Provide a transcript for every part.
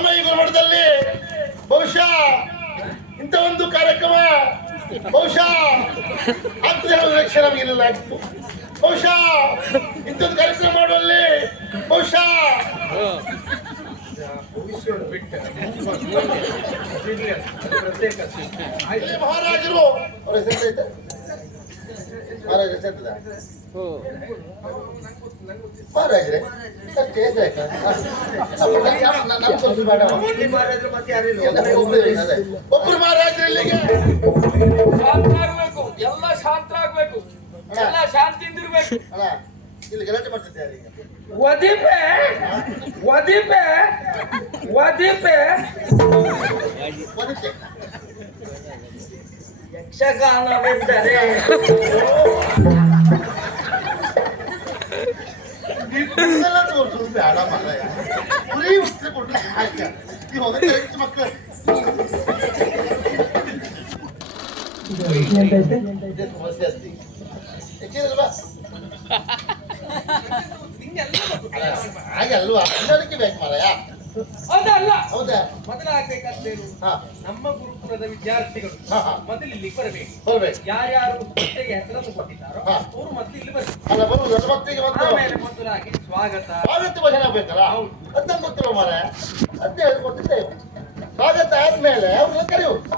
ನಮ್ಮ ಈ ಗುರುಮಠದಲ್ಲಿ ಬಹುಶಃ ಇಂಥ ಒಂದು ಕಾರ್ಯಕ್ರಮ ಬಹುಶಃ ಆಗ್ತದೆ ಅನ್ನೋ ನಿರೀಕ್ಷೆ ನಮಗಿಲ್ಲ ಆಗಿತ್ತು. ಬಹುಶಃ ಇಂಥದ್ದು ಕಾರ್ಯಕ್ರಮ ಮಾಡುವಲ್ಲಿ ಬಹುಶಃ ಮಹಾರಾಜರು ಅವರ ಹೆಸರು ಮಹಾರಾಜ ಚಂದದ ಮಹಾರಾಜ್ರೆ ಅಷ್ಟೇ ಒಬ್ರು ಮಹಾರಾಜರು ಇಲ್ಲಿಗೆ ಶಾಂತರಾಗಬೇಕು, ಎಲ್ಲ ಶಾಂತರಾಗಬೇಕು, ಎಲ್ಲ ಶಾಂತಿಯಿಂದಿರ್ಬೇಕು. ಇಲ್ಲಿ ಗಲಾಟೆ ಮಾಡ್ತಿದ್ದಾರೆ ಈಗ. ವದೀಪೆ ವದೀಪೆ ವದೀಪೆ ಒದಿತೆ ಯಕ್ಷಗಾನವೆಂದರೆ ತೋರಿಸೋದು ಬೇಡ ಮಾರಾಯ. ಬರೀ ಉತ್ತರ ಕೊಟ್ಟರೆ ಹಾಗೆ ನೀವು ಹೋದ ಕರೆಕ್ಟ್ ಮಕ್ಕಳು ಸಮಸ್ಯೆ ಆಗ್ತಿ ಯಾಕೆಂದ್ರಲ್ವಾ ಹಾಗೆ ಅಲ್ವಾ ಎಲ್ಲದಕ್ಕೆ ಬೇಕು ಮಾರಾಯ. ಅದಲ್ಲ, ಹೌದಾ ಮೊದಲಾಗಬೇಕಾದ್ದೇನು? ನಮ್ಮ ಗುರುಕುಲದ ವಿದ್ಯಾರ್ಥಿಗಳು ಮೊದಲು ಇಲ್ಲಿ ಬರಬೇಕು. ಬರ್ಬೇಕು. ಯಾರ್ಯಾರು ಹುದ್ದೆಗೆ ಹೆಸರನ್ನು ಕೊಟ್ಟಿದ್ದಾರೋ ಅವರು ಮೊದಲು ಇಲ್ಲಿ ಬರ್ಬೇಕು. ಅಲ್ಲ ಬರುವುದು ನನ್ನ ಮಕ್ಕಳಿಗೆ ಮತ್ತೆ ಆಮೇಲೆ ಮೊದಲಾಗಿ ಸ್ವಾಗತ ಸ್ವಾಗತ ಭಜನೆ ಆಗ್ಬೇಕಲ್ಲ. ಅದನ್ನ ಗೊತ್ತಿಲ್ಲ ಮಾರಾಯ, ಅದನ್ನೇ ಹೇಳ್ಕೊಟ್ಟಿದ್ದೇವೆ. ಸ್ವಾಗತ ಆದ್ಮೇಲೆ ಅವ್ರನ್ನ ಕರೆಯುವುದು.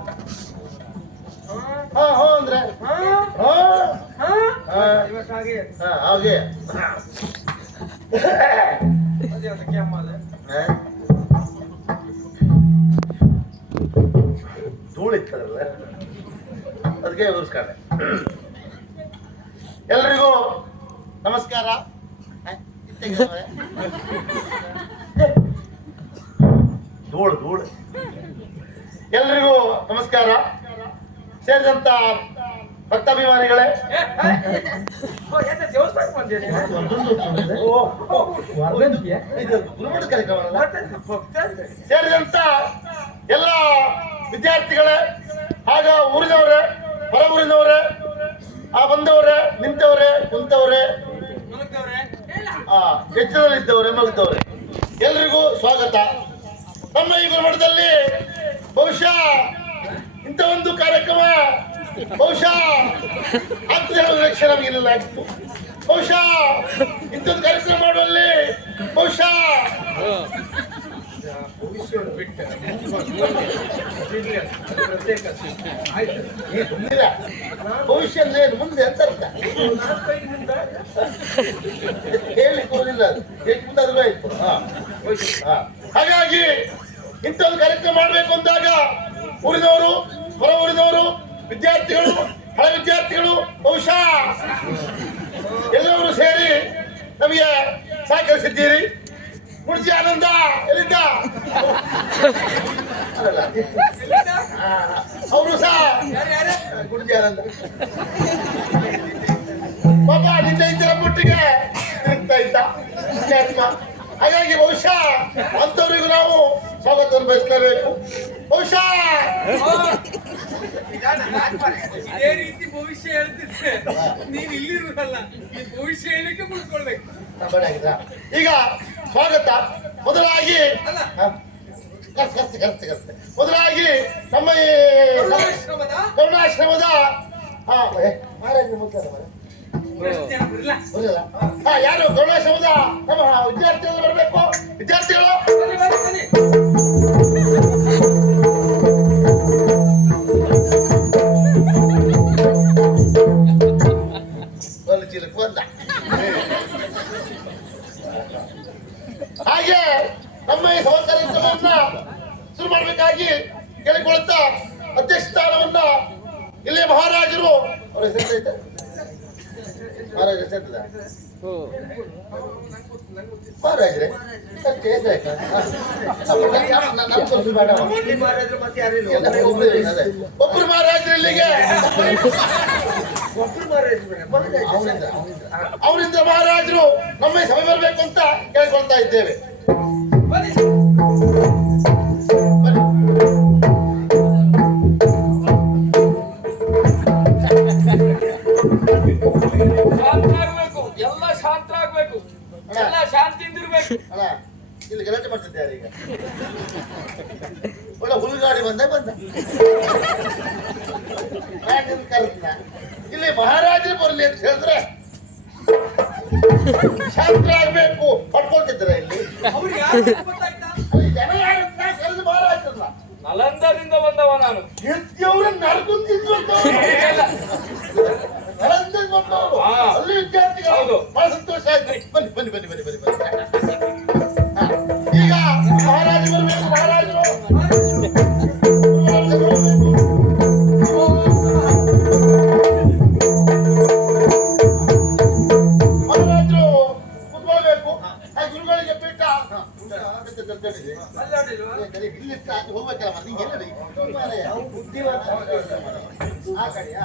ಹಾ ಹೋ ಅಂದ್ರೆ ಇವತ್ತು ಹಾಗೆ ಹಾಗೆ ಧೂಳಿತ್ತದಲ್ಲ ಅದಕ್ಕೆ ನಮಸ್ಕಾರ. ಎಲ್ರಿಗೂ ನಮಸ್ಕಾರ. ಧೂಳು ಧೂಳು ಎಲ್ರಿಗೂ ನಮಸ್ಕಾರ. ಸೇರಿದಂತ ಭಕ್ತಾಭಿಮಾನಿಗಳೇ, ಇದು ಗುರುಮಠ ಕಾರ್ಯಕ್ರಮ ಸೇರಿದಂತ ಎಲ್ಲ ವಿದ್ಯಾರ್ಥಿಗಳೇ, ಆಗ ಊರಿನವರೇ, ಹೊರ ಊರಿನವರೇ, ಬಂದವರೇ, ನಿಂತವರೇ, ಕುಂತವರೇ, ವೆಚ್ಚದಲ್ಲಿದ್ದವರೇ, ಮಗದವರೇ, ಎಲ್ರಿಗೂ ಸ್ವಾಗತ. ನಮ್ಮ ಈ ಗುರುಮಠದಲ್ಲಿ ಬಹುಶಃ ಇಂಥ ಒಂದು ಕಾರ್ಯಕ್ರಮ ಬಹುಶಃ ಆಗ್ತದೆ ಅನ್ನೋ ನಿರೀಕ್ಷೆ ನಮಗಿಲ್ಲ ಆಗಿತ್ತು. ಬಹುಶಃ ಇಂಥದ್ದು ಕಾರ್ಯಕ್ರಮ ಮಾಡುವಲ್ಲಿ ಬಹುಶಃ ಭವಿಷ್ಯ ಮುಂದೆ ಅಂತ ಅರ್ಥ ಹೇಳಿ ಕೊಡಲಿಲ್ಲ, ಮುಂದಾದ್ರೂ ಆಯ್ತು. ಹಾಗಾಗಿ ಇಂಥದ್ದು ಕಾರ್ಯಕ್ರಮ ಮಾಡಬೇಕು ಅಂದಾಗ ಊರಿನವರು, ಹೊರ ಊರಿನವರು, ವಿದ್ಯಾರ್ಥಿಗಳು, ಹಳೆ ವಿದ್ಯಾರ್ಥಿಗಳು ಬಹುಶಃ ಎಲ್ಲರೂ ಸೇರಿ ನಮಗೆ ಸಹಕರಿಸಿದ್ದೀರಿ. ಮುಡ್ಜಿ ಆನಂದ ಎಲ್ಲಿದ್ದ ಅವರು ಸಹ ಗುಡ್ಜಿ ಆನಂದ ಪಾಪ ನಿನ್ನೆ ಇತರ ಮುಟ್ಟಿಗೆ ತಿರುಗ್ತಾ ಇದ್ದ ಆತ್ಮ. ಹಾಗಾಗಿ ಬಹುಶಃ ಅಂಥವರಿಗೂ ನಾವು ಸ್ವಾಗತವನ್ನು ಬಯಸಲೇಬೇಕು. ಬಹುಶಃ ಇದೇ ರೀತಿ ಭವಿಷ್ಯ ಹೇಳ್ತಿದ್ರೆ ನೀನ್ ಇಲ್ಲಿರುವುದಲ್ಲ, ಭವಿಷ್ಯ ಹೇಳಿಕೆ ಮುಗಿಸ್ಕೊಳ್ಬೇಕು. ಈಗ ಸ್ವಾಗತ ಮೊದಲಾಗಿ ಮೊದಲಾಗಿ ನಮ್ಮ ಈ ಕರುಣಾಶ್ರಮದ ಯಾರು ಕರುಣಾಶ್ರಮದ ನಮ್ಮ ವಿದ್ಯಾರ್ಥಿಗಳು ಬರಬೇಕು. ವಿದ್ಯಾರ್ಥಿಗಳು ಹಾಗೆ ನಮ್ಮ ಈ ಕಾರ್ಯಕ್ರಮವನ್ನ ಶುರು ಮಾಡಬೇಕಾಗಿ ಕೇಳಿಕೊಳ್ಳುತ್ತಾ ಅಧ್ಯಕ್ಷ ಸ್ಥಾನವನ್ನ ಇಲ್ಲಿ ಮಹಾರಾಜರು ಅವರ ಹೆಸರು ಮಹಾರಾಜ ಹೆಸರು ಮಹಾರಾಜ್ರೆ ಅಷ್ಟೇ ಒಬ್ರು ಮಹಾರಾಜರು ಇಲ್ಲಿಗೆ ಅವರಿಂದ ಮಹಾರಾಜರು ನಮ್ಮ ಸಭೆ ಬರಬೇಕು ಅಂತ ಕೇಳ್ಕೊಳ್ತಾ ಇದ್ದೇವೆ. ಶಾಂತರಾಗಬೇಕು, ಎಲ್ಲ ಶಾಂತರಾಗಬೇಕು, ಎಲ್ಲ ಶಾಂತಿಯಿಂದಿರ್ಬೇಕು. ಇಲ್ಲಿ ಗಲಾಟೆ ಮಾಡ್ತಿದ್ದಾರೆ ಈಗ. ಒಳ್ಳೆ ಹುಲ್ಗಾಡಿ ಬಂದ ನಾನ್ ಕಲ್ತ ಇಲ್ಲಿ ಮಹಾರಾಜರು ಬರಲಿ ಅಂತ ಹೇಳಿದ್ರೆ ಶಾಸ್ತ್ರ ಆಗ್ಬೇಕು ಪಡ್ಕೊಳ್ತಿದ್ರ ಇಲ್ಲಿ ಅವ್ರಿಗೆ ಯಾರು ಗೊತ್ತಾಯ್ತಾ? ಅಲ್ಲಿ ಜನ ಯಾರು ಕರೆದು ಮಹಾರಾಜರಲ್ಲ ನಲಂದದಿಂದ ಬಂದವ ನಾನು. ಅವ್ರನ್ನ ನಡ್ಕೊಂಡು ತಿಂದ್ಬಿಡ್ತಾವ್ರು. ನಳಂದದಿಂದ ಬಂದವ್ರು. ಅಲ್ಲಿ ವಿದ್ಯಾರ್ಥಿಗಳು ಬಹಳ ಸಂತೋಷ ಆಯ್ತು. ಬನ್ನಿ ಬನ್ನಿ ಬನ್ನಿ ಬನ್ನಿ ಬನ್ನಿ ಬನ್ನಿ ಹಾ. ಈಗ ಮಹಾರಾಜರು ಬರ್ಬೇಕು ಮಹಾರಾಜರು ಕುತ್ಕೊಳ್ಬೇಕು. ಆ ಗುರುಗಳಿಗೆ ಪೀಠ ಹೋಗ್ಬೇಕಲ್ಲ ನಿಂಗೆ ಎಲ್ಲ ಆ ಕಡೆಯಾ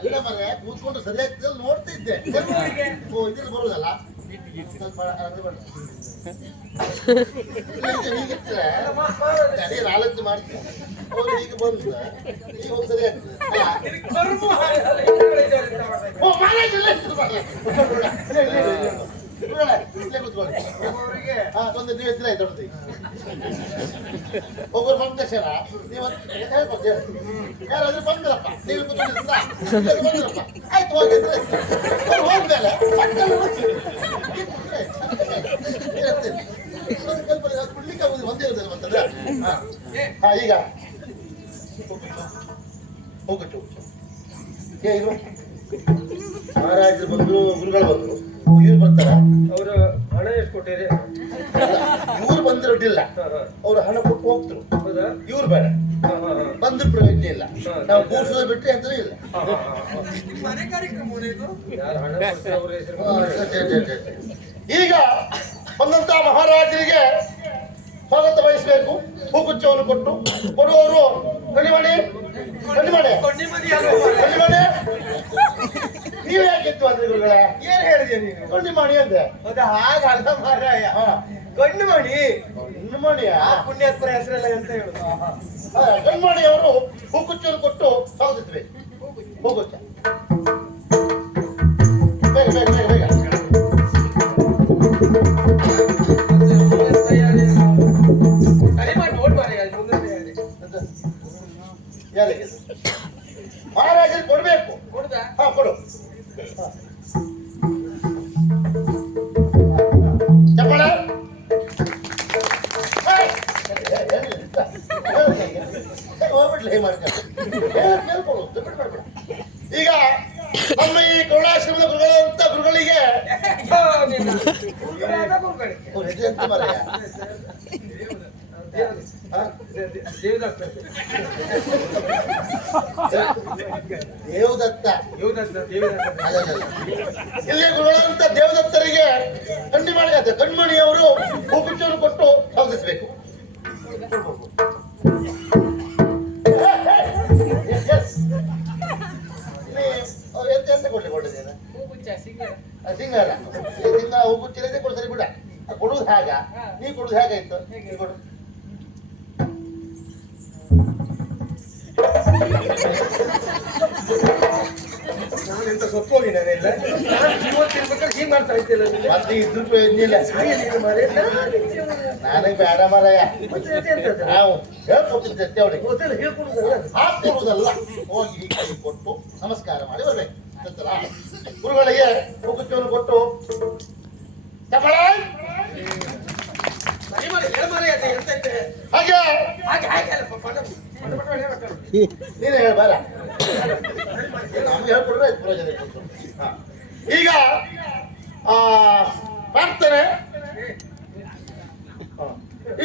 ಅಲ್ಲ ಮರೆ ಕೂತ್ಕೊಂಡು ಸರಿಯಾಗಿ ನೋಡ್ತಿದ್ದೆ. ಇದ್ರಲ್ಲಿ ಬರುದಲ್ಲ ನಾಲ್ಕು ಮಾಡ್ತೀನಿ ಅವ್ರು ಈಗ ಬಂದ ಈಗ ಹೋಗಿ ಸರಿ ಆಗ್ತದೆ. ಒಂದು ನೀವು ಎತ್ತಿರ ಆಯ್ತು ದೊಡ್ಡದು ಒಬ್ಬರು ಬಂದಕ್ಷರ ನೀವು ಯಾರಾದ್ರೂ ಬಂದ್ರಪ್ಪ ನೀವು ಬಂದ್ರಪ್ಪ ಆಯ್ತು ಹೋಗಿದ್ರೆ ಹೋದ್ಮೇಲೆ ಕುಡ್ಲಿಕ್ಕೆ ಆಗುದು ಒಂದೇ ಇರೋದಿಲ್ಲ ಮತ್ತಂದ್ರೆ ಹಾ ಈಗ ಹೋಗಟ್ಟು ಏನು ಮಹಾರಾಜರು ಬಂದ್ರು ಗುರುಗಳು ಬಂದ್ರು ಇವ್ರು ಬರ್ತಾರ ಅವರು ಹಣ ಎಷ್ಟು ಕೊಟ್ಟಿರಿ? ಇವ್ರು ಬಂದಿರೋದಿಲ್ಲ ಅವ್ರು ಹಣ ಕೊಟ್ಟು ಹೋಗ್ತರು ಇವ್ರು ಬೇಡ ಬಂದ್ರ ಪ್ರಯೋಜನ ಇಲ್ಲ ನಾವು ಕೂರ್ಸೋದು ಬಿಟ್ರೆ ಅಂತಲೂ ಇಲ್ಲ. ಮನೆ ಕಾರ್ಯಕ್ರಮ ಈಗ ಬಂದಂತ ಮಹಾರಾಜರಿಗೆ ಸ್ವಾಗತ ವಹಿಸಬೇಕು. ಹೂಗುಚ್ಚವನ್ನು ಕೊಟ್ಟು ಕೊಡುವವರು ಕಣಿಮಣಿ ಕಣಿಮಣೆ ಕಣಿಮಣೆ ನೀವು ಯಾಕಿತ್ತು ಅಂದ್ರೆ ಗುರುಗಳೇ ಏನ್ ಹೇಳಿದೆ ನೀನು? ಕಣ್ಣಿಮಣಿ ಅಂದೆ ಅದು ಹಾಗಲ್ಲ ಮಾರಾಯ. ಕಣ್ಣುಮಣಿ ಕಣ್ಣಿಮಣಿಯ ಪುಣ್ಯಾತ್ಮರ ಹೆಸರೆಲ್ಲ ಅಂತ ಹೇಳುದು. ಕಣ್ಮಣಿಯವರು ಹೂಗುಚ್ಚನ್ನು ಕೊಟ್ಟು ಸ್ವಾಗತಿಸಬೇಕು. ಹೂಗುಚ್ಚ ಬೇಗ ಬೇಗ ಬೇಗ ಬೇಗ ಮಹಾರಾಜರಿಗೆ ಕೊಡ್ಬೇಕು. ಹಾ ಕೊಡು ಚಪ್ಪಳ ಹೋಗ್ಬಿಡ್ಲಿ ಮಾಡ್ಕೊಂಡು ಈಗ ನಮ್ಮ ಈ ಕರುಣಾಶ್ರಮದ ಗುರುಗಳಂತ ಗುರುಗಳಿಗೆ ದೇವದತ್ತ ಇಲ್ಲಿ ಗುರುಗಳಂತ ದೇವದತ್ತರಿಗೆ ಕಣ್ಮಣಿಯವರು ಹೂಗುಚ್ಚವನ್ನು ಕೊಟ್ಟು ಸ್ವಾಗತಿಸಬೇಕು. ಎಂತ ಕೊಟ್ಟಿದ್ದೇನೆ ಸಿಂಗಾರ ಹೂಗುಚ್ಚಿರದೆ ಕೊಡು ಸರಿ ಬಿಡ. ಕೊಡುದು ಹಾಗ ನೀ ಕೊಡುದು ಹೇಗಾಯ್ತು ನೀ ಕೊಡು. ನಾನೆಂತ ಸೊಪ್ಪೋಗಿ ನಾನೆಲ್ಲ ಹೀಗೆ ಮಾಡ್ತಾ ಇದ್ದಿಲ್ಲ. ಮತ್ತೆ ಇದ್ರ ಪ್ರಯೋಜನ ಇಲ್ಲ. ನನಗೆ ಬೇಡ ಮರಯ್ಯ ನಾವು ಹೇಳ್ಕೊಟ್ಟಿದ್ದೆ ಅವಳಿಗೆ ಹಾಕೊಡುವುದಲ್ಲ. ಹೋಗಿ ಕೈ ಕೊಟ್ಟು ನಮಸ್ಕಾರ ಮಾಡಿ ಬರ್ಬೇಕು. ಗುರುಗಳಿಗೆ ಹೂಗುಚ್ಚವನ್ನು ಕೊಟ್ಟು ಚಪ್ಪಳ ನೀನೇ ಹೇಳ್ಬಾರ ನಮ್ಗೆ ಹೇಳ್ಕೊಡ್ರೆ ಆಯ್ತು ಪ್ರಯೋಜನ. ಈಗ ಪ್ರಾರ್ಥನೆ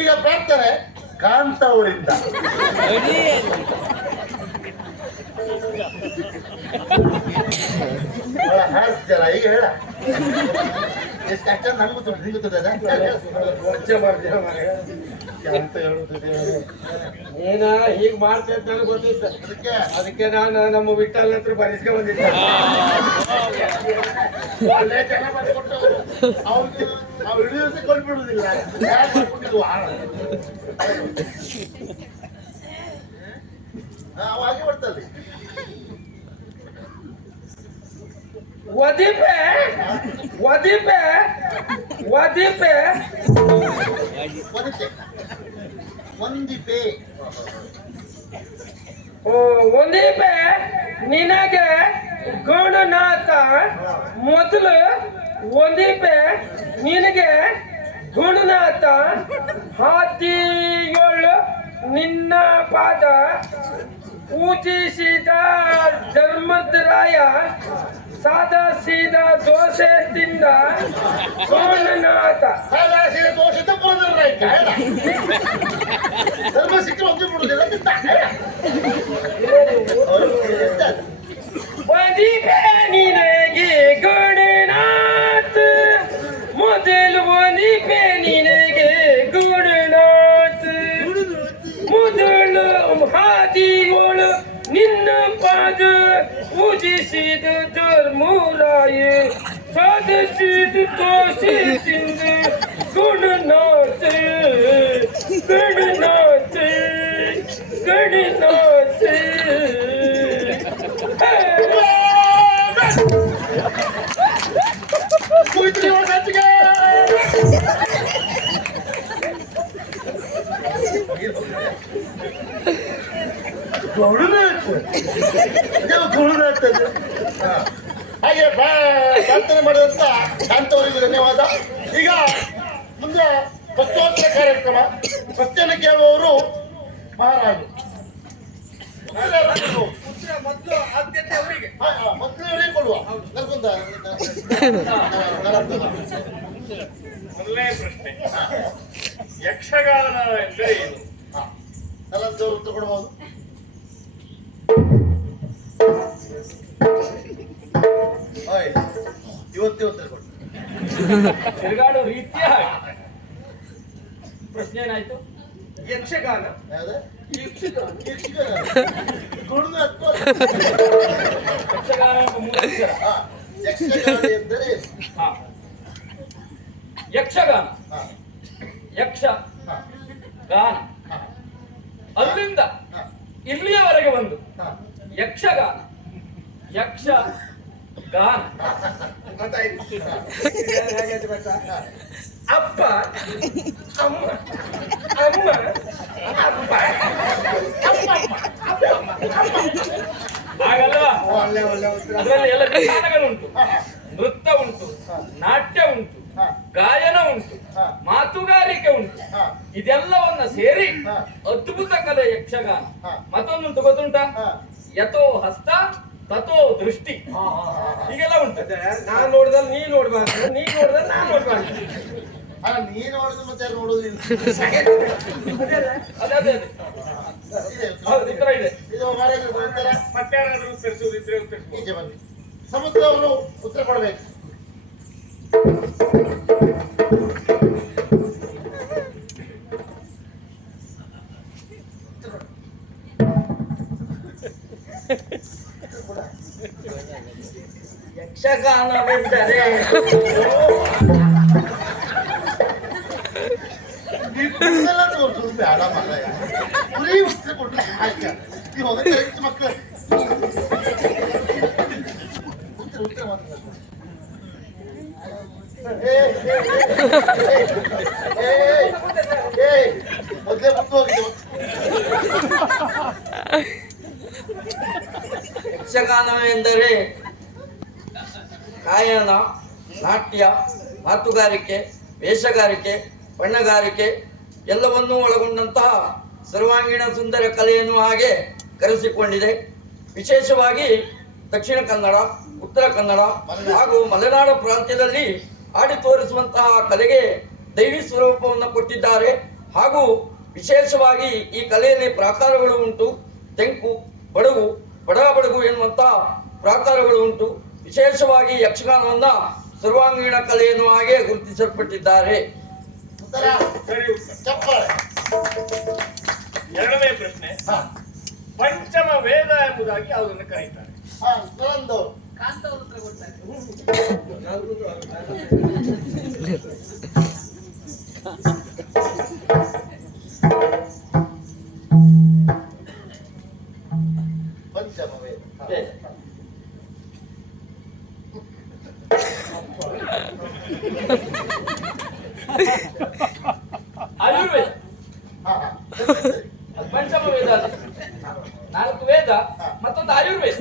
ಈಗ ಪ್ರಾರ್ಥನೆ ಕಾಂತ ಅವರಿಂದ ಹಾಡ್ತಾರ ಈಗ ಹೇಳ ಎಷ್ಟು ಕಷ್ಟ ನನಗೂ ನಿಂಗುತ್ತದೆ ಅಂತ ಹೇಳುತ್ತದೆ. ಏನ ಹೀಗ್ ಮಾಡ್ತಾ ಅಂತ ನನಗೆ ಗೊತ್ತಿತ್ತು. ಅದಕ್ಕೆ ನಾನು ನಮ್ಮ ವಿಠಲ್ ಹತ್ರ ಬರೆಸ್ಕೊಂಡ್ ಬಂದಿದ್ದೆ. ಒಳ್ಳೆ ಜನ ಬಂದ್ಕೊಟ್ಟವರು ಅವ್ರಿಗೆ ನಾವು ಹಿಡಿಯೋದಕ್ಕೆ ಕೊಟ್ಬಿಡುದಿಲ್ಲ. ನಾವು ಹಾಗೆ ಮಾಡ್ತಲ್ಲಿ ವದಿಪೆ ವದಿಪೆ ವದಿಪೆ ವನಿತೆ ಒಂದಿಪೆ ಒಂದಿಪೆ ನಿನಗೆ ಗುಣನಾಥ ಮೊದಲು ಒಂದಿಪೆ ನಿನಗೆ ಗುಣನಾಥ ಹಾದಿಗಳು ನಿನ್ನ ಪಾದ ಪೂಜಿಸಿದ ಧರ್ಮದ್ರಾಯ ಸಾದಾ ಸೀದಾ ದೋಸೆ ತಿಂದ ಗುಣನಾಥ ಸಾದಾಸಿದ ದೋಷಿತ ಪುರದರಾಯ್ತ ಧರ್ಮ ಸಿಕ್ಕರು ಒಂದು ಬಿಡುದಿಲ್ಲ ತಿಂತ ವದಿಪೆ ನಿನಗೆ ಗುಣನಾಥ ಮೊದಲು ವದಿಪೆ ನಿನಗೆ ಗುಣನಾಥ ಮೊದಲು ಹಾದಿಗಳು ನಿನ್ನ ಪಾದ ಪೂಜಿಸಿದ ಧರ್ಮರಾಯ ಸಾಧಿಸಿದ ದೋಷೆ ತಿಂದ ಗುಣನಾಥ ಗುಣನಾಥ ಗುಣನಾಥ ಹಾಗೆ ಪ್ರಾರ್ಥನೆ ಮಾಡಿದಂತ ಶಾಂತವರಿಗೂ ಧನ್ಯವಾದ. ಈಗ ಮುಂದೆ ಪ್ರಶ್ನೋತ್ತರ ಕಾರ್ಯಕ್ರಮ. ಪ್ರಶ್ನೆಯನ್ನು ಕೇಳುವವರು ಮಹಾರಾಜು. ಮೊದಲು ಆದ್ಯತೆ ಅವರಿಗೆ ಮಕ್ಕಳವರೇ ಕೊಡುವ ನಲ್ಕೊಂಡ ಮೊದಲನೇ ಪ್ರಶ್ನೆ, ಯಕ್ಷಗಾನ ಎಂದರೆ ಏನು? ನಲಂತವರು ಉತ್ತರ ಕೊಡಬಹುದು. ಇವತ್ತೇ ಉತ್ತರ ಕೊಡು. ತಿರುಗಾಡೋ ರೀತಿಯ ಪ್ರಶ್ನೆ ಏನಾಯ್ತು? ಯಕ್ಷಗಾನ ಯಾವ್ದು? ಯಕ್ಷಗಾನ ಯಕ್ಷಗಾನ. ಗುಣದ ಅಥವಾ ಯಕ್ಷಗಾನ ಎಂಬ ಮೂಲ ಅಕ್ಷರ. ಯಕ್ಷಗಾನ ಎಂದರೆ ಏನು? ಹಾ. ಯಕ್ಷಗಾನ, ಹಾ, ಯಕ್ಷ ಹಾ, ಗಾನ, ಹಾ, ಅಲ್ಲಿಂದ ಹಾ, ಇಲ್ಲಿಯವರೆಗೆ ಒಂದು ಹಾ. ಯಕ್ಷಗಾನ, ಯಕ್ಷ ಗಾನ. ಗೊತ್ತಾಯ್ತು. ಹೇಗಾಯ್ತು ಗೊತ್ತಾ? ಅಪ್ಪ ಅಮ್ಮ ಅಮ್ಮ ಅಪ್ಪ ಹಾಗಲ್ವಾ? ಒಳ್ಳೆ ಒಳ್ಳೆ ಉತ್ತರ. ಅದರಲ್ಲಿ ಎಲ್ಲ ವಿಧಾನಗಳುಂಟು. ನೃತ್ಯ ಉಂಟು, ನಾಟ್ಯ ಉಂಟು, ಹಾ, ಗಾಯನ ಉಂಟು, ಹಾ, ಮಾತುಗಾರಿಕೆ ಉಂಟು. ಹಾ, ಇದೆಲ್ಲವನ್ನ ಸೇರಿ ಹಾ, ಅದ್ಭುತ ಕಲೆ ಯಕ್ಷಗಾನ. ಹಾ. ಮತ್ತೊಂದುಂಟು ಗೊತ್ತುಂಟಾ? ಹಾ. ಯಥೋ ಹಸ್ತ ತಥೋ ದೃಷ್ಟಿ. ಹೀಗೆಲ್ಲ ಉಂಟು. ನಾನ್ ನೋಡಿದಲ್ಲಿ ನೀ ನೋಡ್ಬಾರ್ದು, ನೀ ನೋಡಿದ್ರೆ ನಾನ್ ನೋಡ್ಬಾರ್ದು. ಅಲ್ಲ, ನೀನು ನೋಡುದು ಮತ್ತೆ ಯಾರು ನೋಡುದಿಲ್ಲ. ಅದೇ ಅದೇ ಅದೇ. ಇದೆ. ಹೌದು, ಉತ್ತರ ಇದೆ. ಇದು ಮಹಾರಾಜರು ಉತ್ತರ. ಮತ್ತೆ ಯಾರಾದ್ರೂ ಉತ್ತರಿಸುವುದಿದ್ರೆ ಉತ್ತರಿಸುವುದು. ಈಚೆ ಬನ್ನಿ. ಸಮುದ್ರ ಅವರು ಉತ್ತರ ಕೊಡಬೇಕು. ಯಕ್ಷಗಾನವೆಂದರೆ ಇದೆಲ್ಲ ತೋರಿಸೋದು ಬೇಡ ಮಾರಾಯ. ಬರೀ ಉತ್ತರ ಕೊಟ್ಟರೆ ಸಾಧ್ಯ. ನೀವು ಹೋದ್ರೆ ಹೆಚ್ಚು ಮಕ್ಕಳು ಉತ್ತರ ಉತ್ತರ ಮಾತಾಡ್ತಾರೆ. ಮೊದಲೇ ಮುಂದೆ ಹೋಗಿದೆ. ಯಕ್ಷಗಾನವೆಂದರೆ ಗಾಯನ, ನಾಟ್ಯ, ಮಾತುಗಾರಿಕೆ, ವೇಷಗಾರಿಕೆ, ಬಣ್ಣಗಾರಿಕೆ ಎಲ್ಲವನ್ನೂ ಒಳಗೊಂಡಂತಹ ಸರ್ವಾಂಗೀಣ ಸುಂದರ ಕಲೆಯನ್ನು ಹಾಗೆ ಕರೆಸಿಕೊಂಡಿದೆ. ವಿಶೇಷವಾಗಿ ದಕ್ಷಿಣ ಕನ್ನಡ, ಉತ್ತರ ಕನ್ನಡ ಹಾಗೂ ಮಲೆನಾಡು ಪ್ರಾಂತ್ಯದಲ್ಲಿ ಆಡಿ ತೋರಿಸುವಂತಹ ಕಲೆಗೆ ದೈವಿ ಸ್ವರೂಪವನ್ನು ಕೊಟ್ಟಿದ್ದಾರೆ. ಹಾಗೂ ವಿಶೇಷವಾಗಿ ಈ ಕಲೆಯಲ್ಲಿ ಪ್ರಾಕಾರಗಳು ಉಂಟು. ತೆಂಕು, ಬಡಗು, ಬಡಗು ಎನ್ನುವಂತಹ ಪ್ರಾಕಾರಗಳು ಉಂಟು. ವಿಶೇಷವಾಗಿ ಯಕ್ಷಗಾನವನ್ನ ಸರ್ವಾಂಗೀಣ ಕಲೆಯನ್ನು ಹಾಗೆ ಗುರುತಿಸಲ್ಪಟ್ಟಿದ್ದಾರೆ. ಉತ್ತರ ಸರಿ ಉತ್ತರ. ಚಪ್ಪಾಳೆ. ಎರಡನೇ ಪ್ರಶ್ನೆ, ಹಾ, ಪಂಚಮ ವೇದ ಎಂಬುದಾಗಿ ಯಾವುದನ್ನು ಕರೀತಾರೆ? ಹಾ, ನಲಂದವರು. ಪಂಚಮ ವೇದ. ಹಾ, ಹಾ. ಆಯುರ್ವೇದ ಹಾ ಹಾ ಪಂಚಮ ವೇದ ಅದೇ. 4 ವೇದ ಮತ್ತೊಂದು ಆಯುರ್ವೇದ,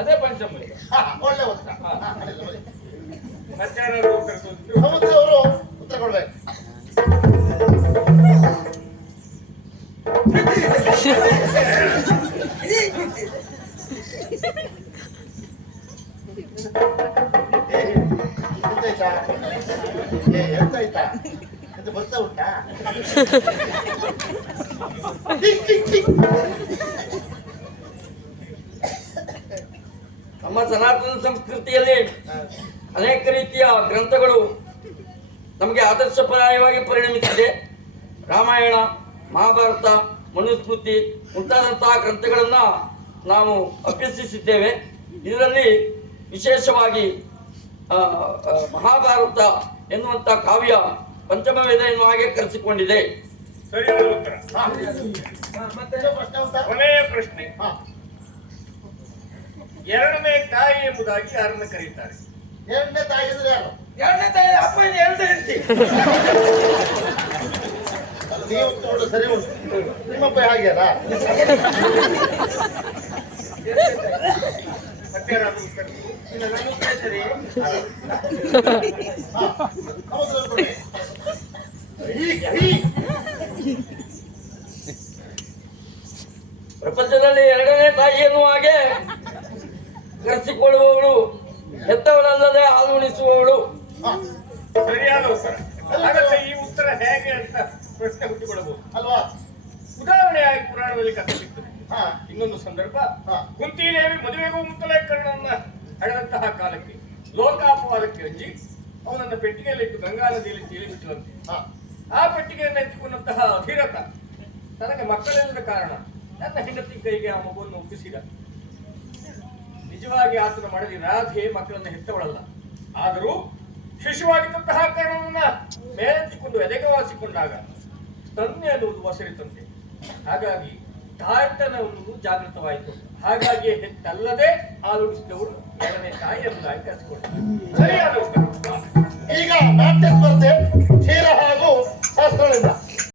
ಅದೇ ಪಂಚಮ ವೇದ. ಹಾ ಒಳ್ಳೆ ಉತ್ತರ. ಅಡ್ಡಿಲ್ಲ, ಬನ್ನಿ. ಮತ್ತೆ ಯಾರಾದ್ರೂ ಉತ್ತರ ಕೊಡ್ತೀರಾ? ಸಮುದ್ರ ಅವರು ಉತ್ತರ ಕೊಡ್ಬೇಕು. ಎಂತಾಯ್ತಾ? ಎಂತಾಯ್ತಾ? ಎಂತ ಬರ್ತಾ ಉಂಟಾ? ನಮ್ಮ ಸನಾತನ ಸಂಸ್ಕೃತಿಯಲ್ಲಿ ಅನೇಕ ರೀತಿಯ ಗ್ರಂಥಗಳು ನಮಗೆ ಆದರ್ಶಪ್ರಾಯವಾಗಿ ಪರಿಣಮಿಸಿದೆ. ರಾಮಾಯಣ, ಮಹಾಭಾರತ, ಮನುಸ್ಮೃತಿ ಮುಂತಾದಂತಹ ಗ್ರಂಥಗಳನ್ನು ನಾವು ಅಭ್ಯಸಿಸಿದ್ದೇವೆ. ಇದರಲ್ಲಿ ವಿಶೇಷವಾಗಿ ಮಹಾಭಾರತ ಎನ್ನುವಂಥ ಕಾವ್ಯ ಪಂಚಮ ವೇದ ಎನ್ನುವ ಹಾಗೆ ಕರೆಸಿಕೊಂಡಿದೆ. ಸರಿಯಾದ ಉತ್ತರ. ಮತ್ತೆ ಪ್ರಶ್ನೆ ಉಂಟಾ? ಕೊನೆಯ ಪ್ರಶ್ನೆ. ಹಾ. ಎರಡನೇ ತಾಯಿ ಎಂಬುದಾಗಿ ಯಾರನ್ನ ಕರೀತಾರೆ? ಎರಡನೇ ತಾಯಿ ಅಂದ್ರೆ ಯಾರು? ಎರಡನೇ ತಾಯಿ ಅಪ್ಪ ಇನ್ನು ಎರಡು ಹೆಂಡತಿ. ನೀವು ಉತ್ತರ ಸರಿ ಉಂಟು. ನಿಮ್ಮಪ್ಪ ಹಾಗೆ ಅಲ್ಲ? ಮತ್ತೆ ಯಾರಾದ್ರೂ ಉತ್ತರ? ಇಲ್ಲ, ನನ್ನ ಉತ್ತರ ಸರಿ. ಸಮುದ್ರ ಕೊಡಿ. ಹೀಗೆ ಪ್ರಪಂಚದಲ್ಲಿ ಎರಡನೇ ತಾಯಿ ಎನ್ನುವ ಹಾಗೆ ಕರೆಸಿಕೊಳ್ಳುವವಳು ಹೆತ್ತವಳಲ್ಲದೆ ಹಾಲು ಉಣಿಸುವವಳು. ಸರಿಯಾದ ಉತ್ತರ. ಹಾಗಾದ್ರೆ ಈ ಉತ್ತರ ಹೇಗೆ ಅಂತ ಪ್ರಶ್ನೆ ಹುಟ್ಟಿಕೊಳ್ಳಬಹುದು ಅಲ್ವಾ? ಉದಾಹರಣೆಯಾಗಿ ಪುರಾಣದಲ್ಲಿ ಕಥೆ ಸಿಗ್ತದೆ. ಹಾ ಇನ್ನೊಂದು ಸಂದರ್ಭ, ಹಾ. ಕುಂತಿದೇವಿ ಮದುವೆಗೂ ಮುತ್ತಲೇ ಕರ್ಣನನ್ನ ಹಡೆದಂತಹ ಕಾಲಕ್ಕೆ ಲೋಕಾಪವಾದಕ್ಕೆ ಅಂಜಿ ಅವನನ್ನ ಪೆಟ್ಟಿಗೆಯಲ್ಲಿಟ್ಟು ಗಂಗಾ ನದಿಯಲ್ಲಿ ತೇಲಿಬಿಟ್ಟರಂತೆ. ಹಾ ಆ ಪೆಟ್ಟಿಗೆಯನ್ನು ಎತ್ತಿಕೊಂಡಂತಹ ಅಧಿರಥ ತನಗೆ ಮಕ್ಕಳಿಲ್ಲದ ಕಾರಣ ನನ್ನ ಹೆಂಡತಿ ಕೈಗೆ ಆ ಮಗುವನ್ನು ಒಪ್ಪಿಸಿದ. ನಿಜವಾಗಿ ಆತನ ಮಡದಿ ರಾಧೆ ಮಕ್ಕಳನ್ನ ಹೆತ್ತವಳಲ್ಲ. ಆದರೂ ಶಿಶುವಾಗಿದ್ದಂತಹ ಕರ್ಣನನ್ನ ಮೇಲೆತ್ತಿಕೊಂಡು ಎದೆಗವಾಸಿಕೊಂಡಾಗ ತಂದೆ ಅನ್ನುವುದು ವಸರಿತಂತೆ. ಹಾಗಾಗಿ ತಾಯ್ತನ ಅನ್ನುವುದು ಜಾಗೃತವಾಯಿತು. ಹಾಗಾಗಿ ಹೆತ್ತಲ್ಲದೆ ಆಲೋಚಿಸಿದವರು ಎರಡನೇ ತಾಯಿ ಎಂಬುದಾಗಿ ಕರೆಸಿಕೊಂಡರು. ಸರಿಯಾದ ಉತ್ತರ. ಈಗ ನಾಟ್ಯ ಸ್ಪರ್ಧೆ ಕ್ಷೀರ ಹಾಗೂ ಶಾಸ್ತ್ರಗಳಿಂದ